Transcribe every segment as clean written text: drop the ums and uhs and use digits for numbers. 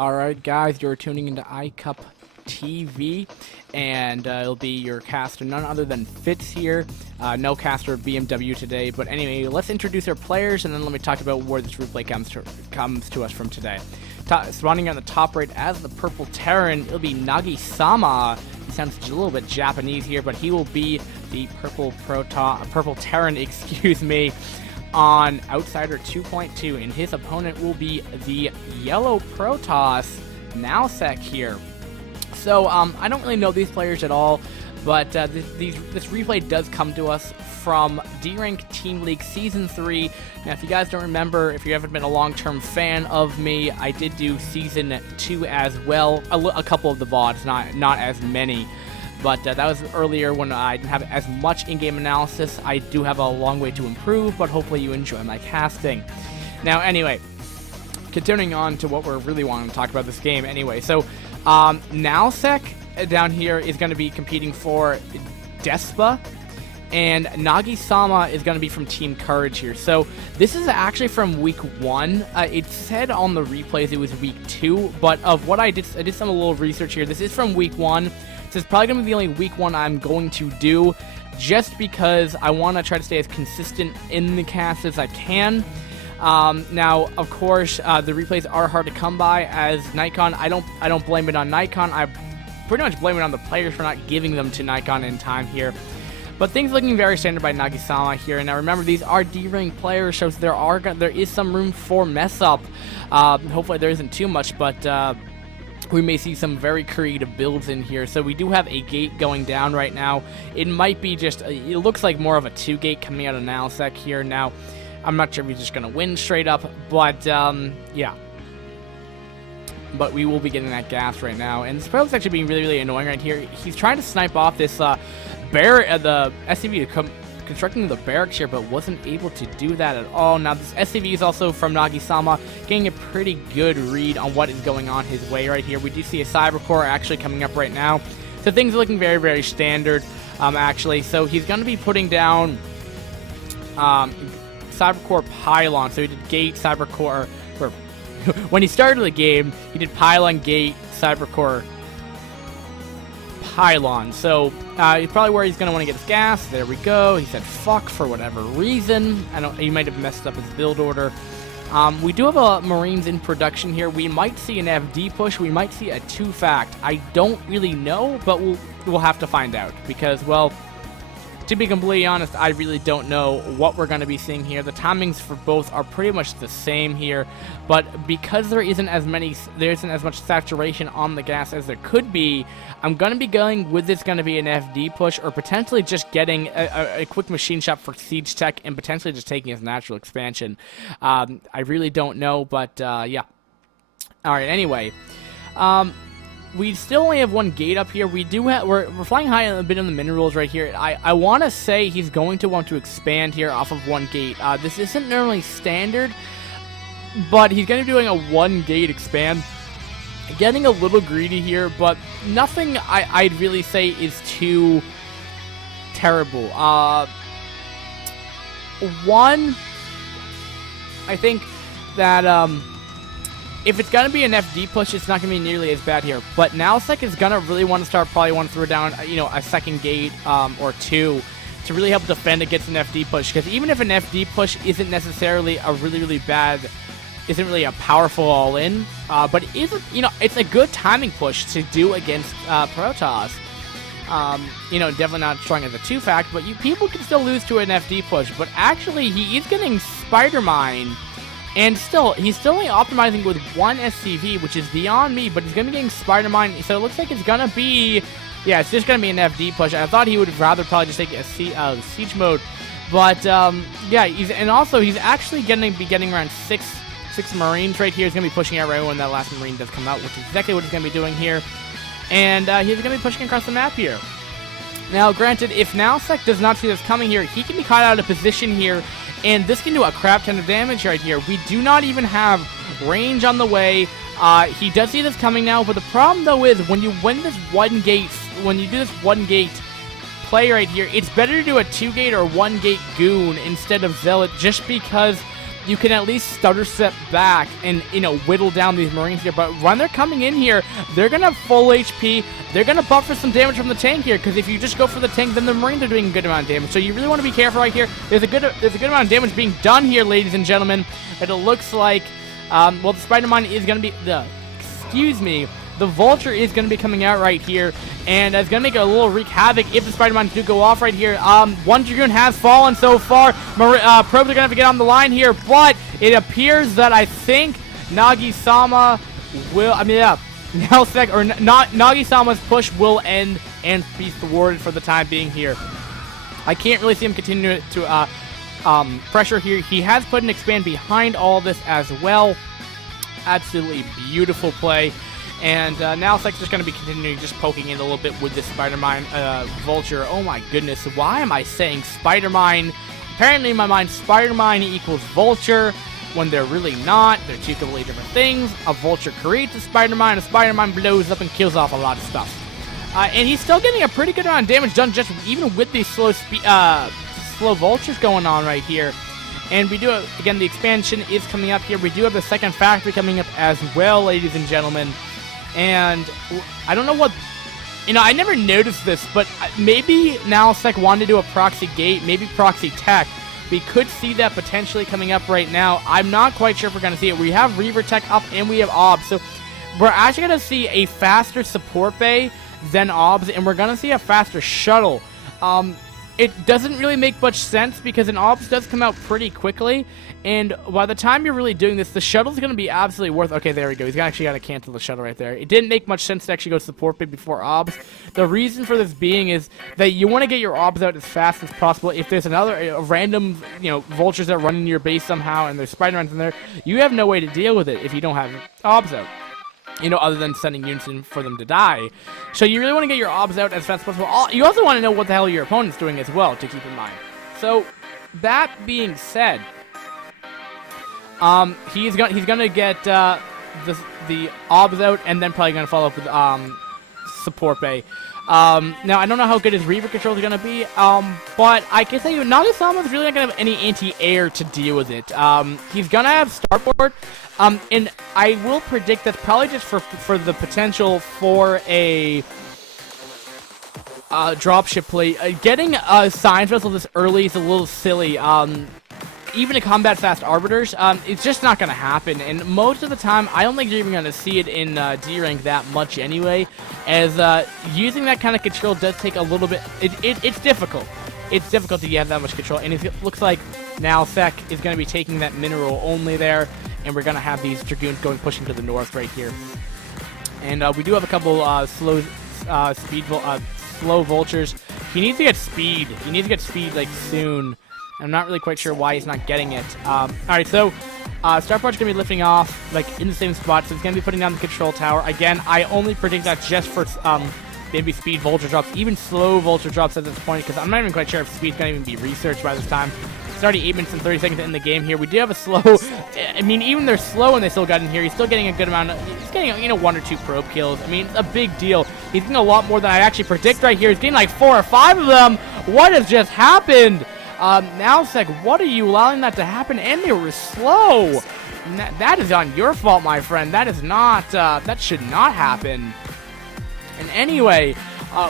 Alright guys, you're tuning into iCup TV, and it'll be your caster, none other than Fitz here. No caster of BMW today, but anyway, let's introduce our players, and then let me talk about where this replay comes to us from today. Spawning on the top right as the Purple Terran, it'll be Nagisama. He sounds a little bit Japanese here, but he will be the Purple Terran, excuse me, on Outsider 2.2, and his opponent will be the Yellow Protoss, nalzeck here. So, I don't really know these players at all, but this replay does come to us from D-Rank Team League Season 3. Now, if you guys don't remember, if you haven't been a long-term fan of me, I did do Season 2 as well. A couple of the VODs, not as many. But that was earlier when I didn't have as much in-game analysis. I do have a long way to improve, but hopefully you enjoy my casting. Now, anyway, continuing on to what we're really wanting to talk about this game anyway. So, nalzeck down here is going to be competing for DeSPA, and Nagisama is going to be from Team Courage here. So this is actually from week 1. It said on the replays it was week 2, but of what I did some a little research here. This is from week 1. So it's probably going to be the only week 1 I'm going to do, just because I want to try to stay as consistent in the cast as I can. Now, of course, the replays are hard to come by as Nikon. I don't blame it on Nikon. I pretty much blame it on the players for not giving them to Nikon in time here. But things looking very standard by Nagisama here. Now remember, these are D-rank players, so there is some room for mess up. Hopefully there isn't too much, but we may see some very creative builds in here. So we do have a gate going down right now. It might be just, it looks like more of a 2-gate coming out of nalzeck here. Now, I'm not sure if he's just going to win straight up, but yeah. But we will be getting that gas right now. And this probe's actually being really, really annoying right here. He's trying to snipe off this the SCV constructing the barracks here, but wasn't able to do that at all. Now, this SCV is also from Nagisama, getting a pretty good read on what is going on his way right here. We do see a Cybercore actually coming up right now. So things are looking very, very standard, actually. So he's going to be putting down Cybercore Pylon. So he did Gate, Cybercore, or when he started the game, he did Pylon, Gate, Cybercore, Pylon. So he's probably where he's going to want to get his gas. There we go. He said fuck for whatever reason. He might have messed up his build order. We do have a Marines in production here. We might see an FD push. We might see a 2-fact. I don't really know, but we'll have to find out because, well, to be completely honest, I really don't know what we're going to be seeing here. The timings for both are pretty much the same here, but because there isn't as much saturation on the gas as there could be, I'm going to be going with this going to be an FD push, or potentially just getting a quick machine shop for siege tech and potentially just taking his natural expansion. I really don't know, but yeah. All right. Anyway. We still only have one gate up here. We're flying high a bit on the minerals right here. I want to say he's going to want to expand here off of one gate. This isn't normally standard, but he's going to be doing a 1-gate expand. Getting a little greedy here, but nothing I'd really say is too terrible. One, I think that if it's going to be an FD push, it's not going to be nearly as bad here. But nalzeck is going to really want to probably want to throw down, a 2nd gate or 2 to really help defend against an FD push. Because even if an FD push isn't necessarily a isn't really a powerful all-in, but it is, it's a good timing push to do against Protoss. Definitely not strong as a 2-fact, but people can still lose to an FD push. But actually, he is getting Spider Mine. And he's still only optimizing with 1 SCV, which is beyond me, but he's going to be getting Spider-Mine, so it looks like it's going to be, yeah, it's just going to be an FD push. I thought he would rather probably just take a siege mode, but, yeah, he's actually going to be getting around 6 Marines right here. He's going to be pushing out right when that last Marine does come out, which is exactly what he's going to be doing here, and he's going to be pushing across the map here. Now, granted, if nalzeck does not see this coming here, he can be caught out of position here, and this can do a crap ton of damage right here. We do not even have range on the way. He does see this coming now, but the problem, though, is when you do this 1-gate play right here, it's better to do a 2-gate or 1-gate goon instead of zealot, just because you can at least stutter step back and, you know, whittle down these Marines here. But when they're coming in here, they're going to have full HP. They're going to buffer some damage from the tank here, because if you just go for the tank, then the Marines are doing a good amount of damage. So you really want to be careful right here. There's a good amount of damage being done here, ladies and gentlemen. But it looks like, well, the Spider-Mine is going to be, the Vulture is going to be coming out right here, and it's going to make a little wreak havoc if the Spider-Mines do go off right here. One Dragoon has fallen so far. Probes are going to have to get on the line here, but it appears that I think Nagisama will, nalzeck, or Nagisama's push will end and be thwarted for the time being here. I can't really see him continue to pressure here. He has put an expand behind all this as well. Absolutely beautiful play. And nalzeck's just going to be continuing just poking in a little bit with this Spider-Mine Vulture. Oh my goodness, why am I saying Spider-Mine? Apparently in my mind, Spider-Mine equals Vulture, when they're really not. They're two completely different things. A Vulture creates a Spider-Mine blows up and kills off a lot of stuff. And he's still getting a pretty good amount of damage done, just even with these slow Vultures going on right here. And we do have, again, the expansion is coming up here. We do have the second factory coming up as well, ladies and gentlemen. And I don't know what, I never noticed this, but maybe nalzeck wanted to do a proxy gate, maybe proxy tech. We could see that potentially coming up right now. I'm not quite sure if we're going to see it. We have Reaver tech up and we have OBS, so we're actually going to see a faster support bay than OBS, and we're going to see a faster shuttle. It doesn't really make much sense because an OBS does come out pretty quickly, and by the time you're really doing this, the shuttle's going to be absolutely worth... Okay, there we go. He's actually got to cancel the shuttle right there. It didn't make much sense to actually go support bay before OBS. The reason for this being is that you want to get your OBS out as fast as possible. If there's another random, Vultures that run into your base somehow and there's Spider-Mans in there, you have no way to deal with it if you don't have OBS out. Other than sending units in for them to die. So you really want to get your OBS out as fast as possible. You also want to know what the hell your opponent's doing as well, to keep in mind. So, that being said, he's gonna get the OBS out, and then probably gonna follow up with support bay. Now, I don't know how good his Reaver controls are going to be, but I can tell you, Nagisama is really not going to have any anti-air to deal with it. He's going to have starboard, and I will predict that's probably just for the potential for a dropship play. Getting a science vessel this early is a little silly. Even to combat fast arbiters, it's just not going to happen. And most of the time, I don't think you're even going to see it in D rank that much anyway, as using that kind of control does take a little bit. It's difficult. It's difficult to have that much control. And it looks like nalzeck is going to be taking that mineral only there, and we're going to have these Dragoons pushing to the north right here. And we do have a couple slow Vultures. He needs to get speed. He needs to get speed soon. I'm not really quite sure why he's not getting it. Alright, so Starport's going to be lifting off in the same spot, so he's going to be putting down the control tower. Again, I only predict that just for maybe speed Vulture drops, even slow Vulture drops at this point, because I'm not even quite sure if speed's going to even be researched by this time. It's already 8 minutes and 30 seconds in the game here. We do have a slow... even they're slow and they still got in here. He's still getting a good amount of... He's getting, 1 or 2 probe kills. It's a big deal. He's getting a lot more than I actually predict right here. He's getting 4 or 5 of them. What has just happened? nalzeck, what are you allowing that to happen? And they were slow. That is on your fault, my friend. That is not, that should not happen. And anyway,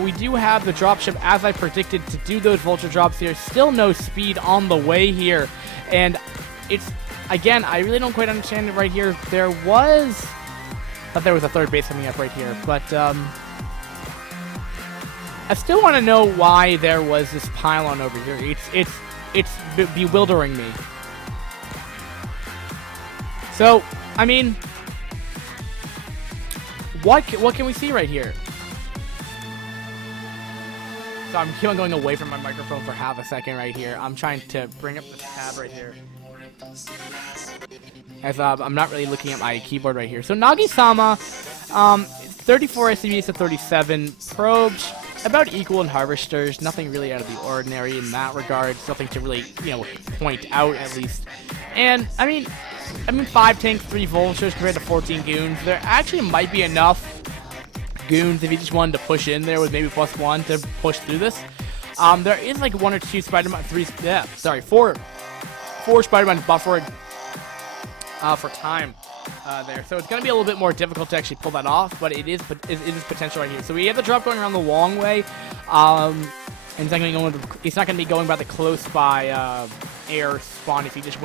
we do have the dropship, as I predicted, to do those Vulture drops here. Still no speed on the way here. And it's, again, I really don't quite understand it right here. There was, I thought there was a third base coming up right here, but, I still want to know why there was this pylon over here. It's bewildering me. So, what can we see right here? So I'm keep on going away from my microphone for half a second right here. I'm trying to bring up this tab right here, as I'm not really looking at my keyboard right here. So Nagisama, 34 SCVs to 37 probes. About equal in harvesters, nothing really out of the ordinary in that regard, something to really, point out at least. And, 5 tanks, 3 Vultures compared to 14 goons. There actually might be enough goons if you just wanted to push in there with maybe +1 to push through this. There is 1 or 2 Spider-Man, 4 Spider-Man buffered for time there. So it's going to be a little bit more difficult to actually pull that off, but it is potential right here. So we have the drop going around the long way, and it's not going to be going by the close by air spawn if he just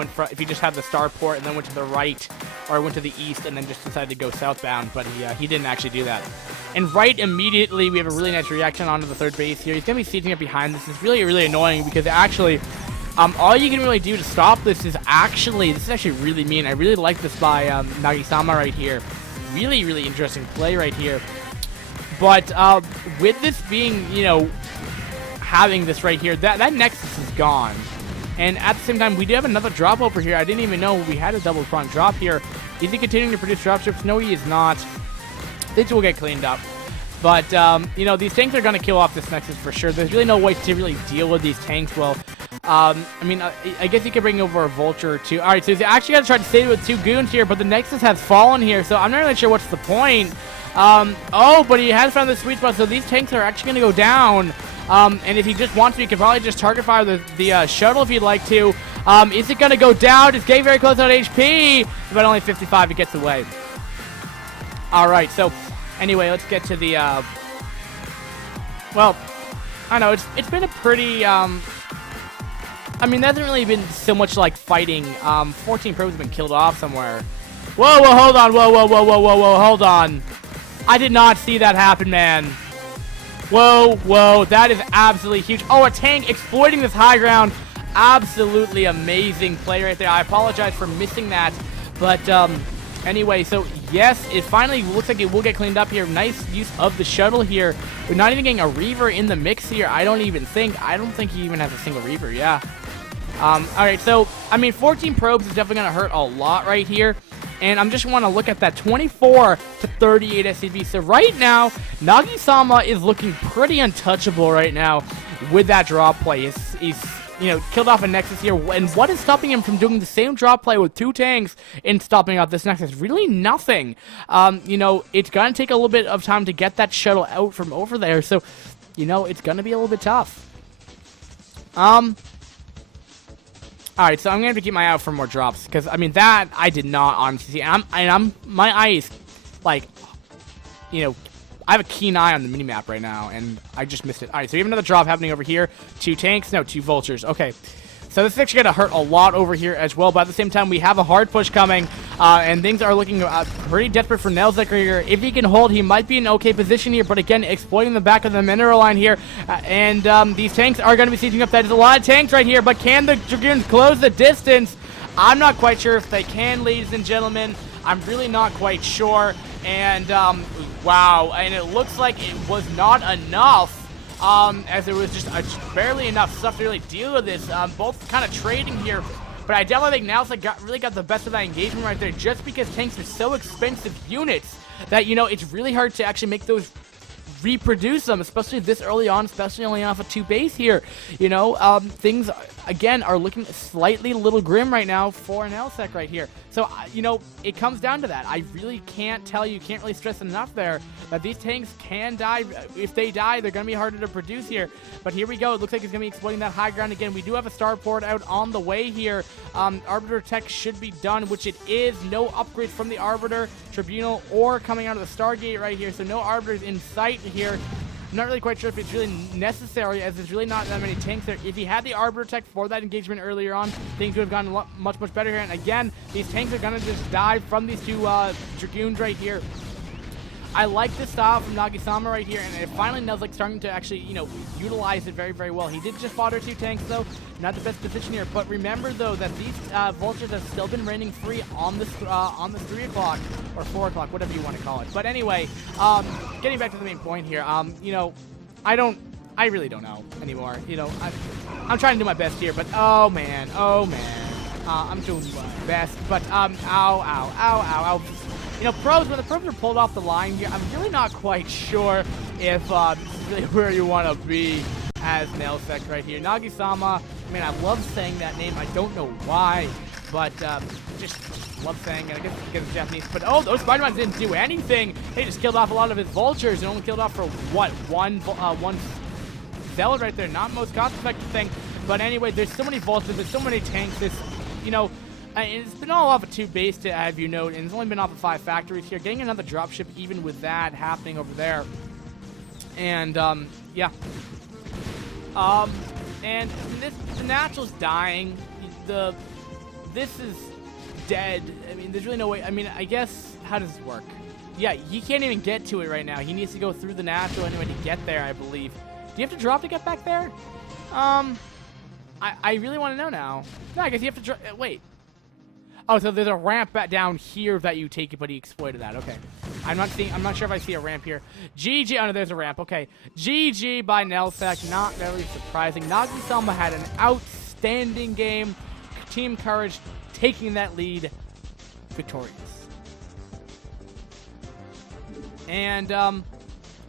had the starport and then went to the right or went to the east and then just decided to go southbound, but he didn't actually do that. And right immediately we have a really nice reaction onto the third base here. He's going to be sieging up behind this. It's really, really annoying because actually all you can really do to stop this is actually really mean. I really like this by Nagisama right here. Really, really interesting play right here. But with this being, having this right here, that Nexus is gone. And at the same time, we do have another drop over here. I didn't even know we had a double prong drop here. Is he continuing to produce drop ships? No, he is not. This will get cleaned up. But, these tanks are going to kill off this Nexus for sure. There's really no way to really deal with these tanks well. I guess you could bring over a Vulture or two. All right, so he's actually going to try to save it with 2 goons here, but the Nexus has fallen here, so I'm not really sure what's the point. But he has found the sweet spot, so these tanks are actually going to go down. And if he just wants to, he could probably just target fire the shuttle if he'd like to. Is it going to go down? It's getting very close on HP, but only 55, it gets away. All right, so anyway, let's get to the, well, I know, it's been a pretty, there hasn't really been so much, like, fighting. 14 probes have been killed off somewhere. Whoa, hold on, whoa, hold on. I did not see that happen, man. Whoa, that is absolutely huge. Oh, a tank exploiting this high ground. Absolutely amazing play right there. I apologize for missing that, but, anyway, so yes, it finally looks like it will get cleaned up here. Nice use of the shuttle here. We're not even getting a Reaver in the mix here. I don't think he even has a single Reaver, yeah. Alright, so, 14 probes is definitely going to hurt a lot right here. And I just want to look at that 24 to 38 SCV. So right now, Nagisama is looking pretty untouchable right now with that drop play. He's killed off a Nexus here. And what is stopping him from doing the same drop play with 2 tanks and stopping out this Nexus? Really nothing. It's going to take a little bit of time to get that shuttle out from over there. So, it's going to be a little bit tough. Alright, so I'm going to have to keep my eye out for more drops, because, that I did not honestly see. My eyes, like, I have a keen eye on the minimap right now, and I just missed it. Alright, so we have another drop happening over here. 2 tanks? No, 2 vultures. Okay. So this is actually going to hurt a lot over here as well, but at the same time, we have a hard push coming, and things are looking pretty desperate for nalzeck here. If he can hold, he might be in an okay position here, but again, exploiting the back of the mineral line here, and these tanks are going to be sieging up. That is a lot of tanks right here, but can the Dragoons close the distance? I'm not quite sure if they can, ladies and gentlemen. I'm really not quite sure, and wow, and it looks like it was not enough. As there was just barely enough stuff to really deal with this. Both kind of trading here, but I definitely think nalzeck really got the best of that engagement right there, just because tanks are so expensive units that, it's really hard to actually make those reproduce them, especially this early on, especially only off a 2 base here. Things, again, are looking slightly a little grim right now for nalzeck right here. So, it comes down to that. I really can't tell you, can't really stress enough there that these tanks can die. If they die, they're going to be harder to produce here. But here we go. It looks like it's going to be exploiting that high ground again. We do have a starport out on the way here. Arbiter tech should be done, which it is. No upgrades from the Arbiter, Tribunal, or coming out of the Stargate right here. So no Arbiters in sight here. I'm not really quite sure if it's really necessary, as there's really not that many tanks there. If he had the Arbiter tech for that engagement earlier on, things would have gotten much better here. And again, these tanks are going to just die from these 2 Dragoons right here. I like this style from Nagisama right here, and finally nalzeck starting to actually, utilize it very, very well. He did just fodder 2 tanks, though. Not the best position here, but remember, though, that these vultures have still been reigning free on this 3 o'clock, or 4 o'clock, whatever you want to call it. But anyway, getting back to the main point here, I really don't know anymore. I'm trying to do my best here, but oh man, I'm doing my best, but ow. Probes, when the probes are pulled off the line here, I'm really not quite sure if this is really where you want to be as nalzeck right here. Nagisama, I love saying that name. I don't know why, but just love saying it. I guess it's because it's Japanese. But oh, those Spider-Mans didn't do anything. They just killed off a lot of his vultures and only killed off for what? One Zealot right there. Not most cost-effective thing. But anyway, there's so many vultures, there's so many tanks. This, It's been all off of 2 base to have you note, and it's only been off of 5 factories here. Getting another dropship even with that happening over there. And, yeah. And the natural's dying. This is dead. I mean, there's really no way. I mean, I guess, how does this work? Yeah, he can't even get to it right now. He needs to go through the natural anyway to get there, I believe. Do you have to drop to get back there? I really want to know now. No, I guess you have to drop. Wait. Oh, so there's a ramp back down here that you take it, but he exploited that. Okay. I'm not sure if I see a ramp here. GG. Oh, no, there's a ramp. Okay. GG by nalzeck. Not very surprising. Nagisama had an outstanding game. Team Courage taking that lead victorious. And,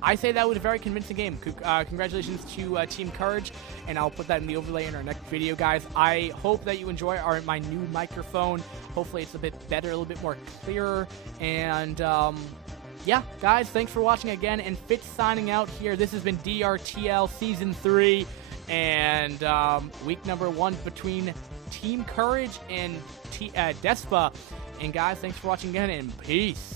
I say that was a very convincing game. Congratulations to Team Courage, and I'll put that in the overlay in our next video, guys. I hope that you enjoy my new microphone. Hopefully it's a bit better, a little bit more clearer. And, yeah, guys, thanks for watching again. And Fitz signing out here. This has been DRTL Season 3, and week number 1 between Team Courage and DeSPA. And, guys, thanks for watching again, and peace.